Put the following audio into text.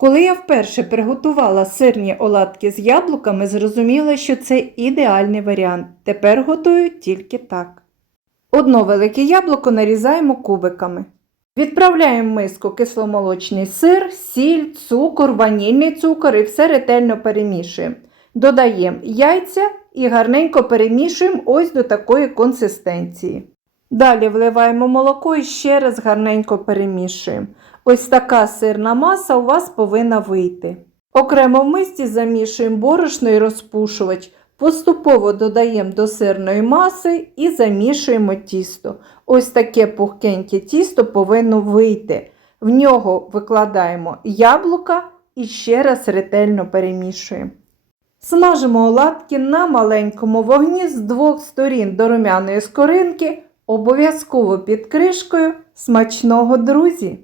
Коли я вперше приготувала сирні оладки з яблуками, зрозуміла, що це ідеальний варіант. Тепер готую тільки так. Одно велике яблуко нарізаємо кубиками. Відправляємо в миску кисломолочний сир, сіль, цукор, ванільний цукор і все ретельно перемішуємо. Додаємо яйця і гарненько перемішуємо ось до такої консистенції. Далі вливаємо молоко і ще раз гарненько перемішуємо. Ось така сирна маса у вас повинна вийти. Окремо в мисці замішуємо борошно і розпушувач. Поступово додаємо до сирної маси і замішуємо тісто. Ось таке пухкеньке тісто повинно вийти. В нього викладаємо яблука і ще раз ретельно перемішуємо. Смажимо оладки на маленькому вогні з двох сторін до румяної скоринки, обов'язково під кришкою. Смачного, друзі!